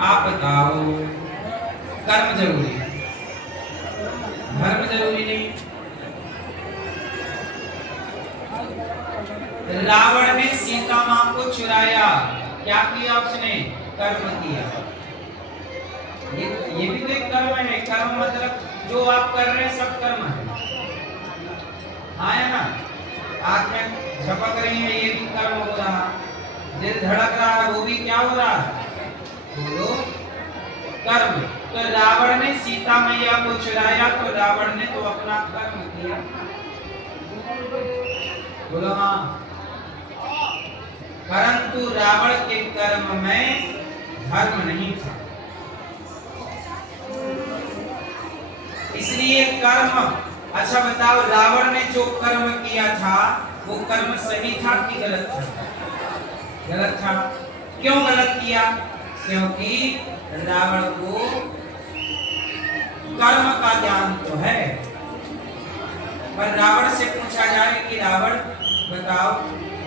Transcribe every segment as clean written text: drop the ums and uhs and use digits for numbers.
आप बताओ, कर्म जरूरी है, धर्म जरूरी नहीं। रावण ने सीता मां को चुराया, क्या किया उसने? कर्म किया। ये भी तो एक कर्म है। कर्म मतलब जो आप कर रहे हैं सब कर्म है। हाँ है ना? आंखें झपक रही है, ये भी कर्म हो रहा। दिल धड़क रहा है, वो भी क्या हो रहा है? बोलो, कर्म। तो रावण ने सीता मैया को चुराया, तो रावण ने तो अपना कर्म किया। बोलो हाँ। परंतु रावण के कर्म में धर्म नहीं था, इसलिए कर्म। अच्छा बताओ, रावण ने जो कर्म किया था वो कर्म सही था कि गलत था? गलत था। क्यों गलत किया? क्योंकि रावण को कर्म का ज्ञान तो है। पर रावण से पूछा जाए कि रावण बताओ,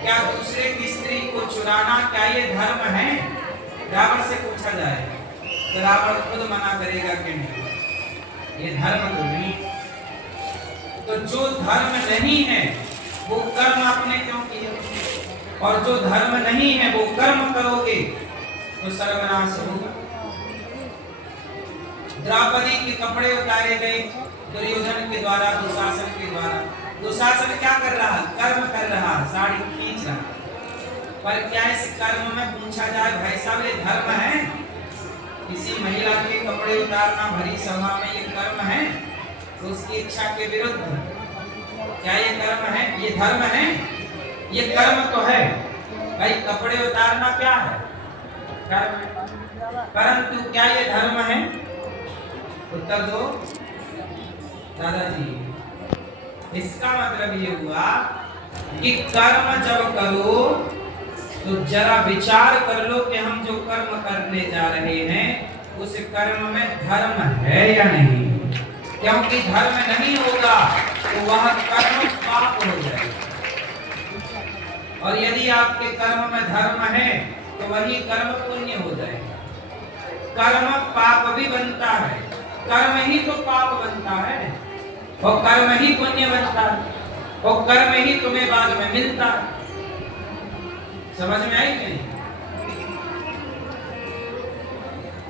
क्या दूसरे की स्त्री को चुराना क्या ये धर्म है? रावण से पूछा जाए तो रावण खुद मना करेगा कि नहीं, ये धर्म तो नहीं। तो जो धर्म नहीं है वो कर्म आपने क्यों किया? और जो धर्म नहीं है वो कर्म करोगे तो सर्वनाश होगा। द्रौपदी के कपड़े उतारे गए दुर्योधन के द्वारा, दुशासन के द्वारा। दुशासन क्या कर रहा? कर्म कर रहा, साड़ी खींच रहा। पर क्या इस कर्म में पूछा जाए भाई साहब ये धर्म है? किसी महिला के कपड़े उतारना भरी सभा में ये कर्म है? तो उसकी इच्छा के विरुद्ध क्या ये कर्म है? ये धर्म है? ये कर्म तो है भाई। कपड़े उतारना क्या है? कर्म है। परंतु क्या ये धर्म है? उत्तर दो दादाजी। इसका मतलब ये हुआ कि कर्म जब करो तो जरा विचार कर लो कि हम जो कर्म करने जा रहे हैं उस कर्म में धर्म है या नहीं। क्योंकि धर्म नहीं होगा तो वह कर्म पाप हो जाएगा, और यदि आपके कर्म में धर्म है तो वही कर्म पुण्य हो जाएगा। कर्म पाप भी बनता है, कर्म ही तो पाप बनता है, और कर्म ही पुण्य बनता है, और कर्म ही तुम्हें बाद में मिलता है। समझ में आई कि नहीं?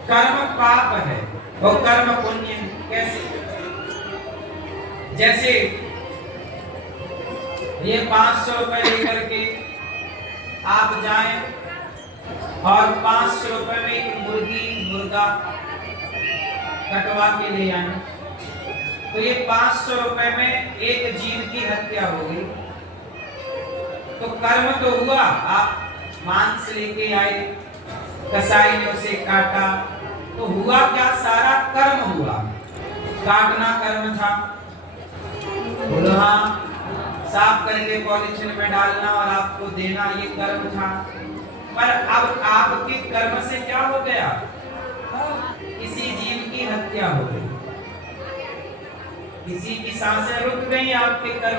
कर्म पाप है और कर्म पुण्य है। कैसे? जैसे ये 500 रुपए लेकर के आप जाएं और 500 रुपए में एक मुर्गा कटवा के ले आए, तो ये 500 रुपए में एक जीव की हत्या हो गई। तो कर्म तो हुआ, आप मांस लेके आए, कसाई ने उसे काटा, तो हुआ क्या? सारा कर्म हुआ। काटना कर्म था, बोलो हाँ। साफ करके पॉलिथीन में डालना और आपको देना ये कर्म था। पर अब आपके कर्म से क्या हो गया? किसी जीव की हत्या हो गई, किसी की सांसें रुक गई आपके कर्म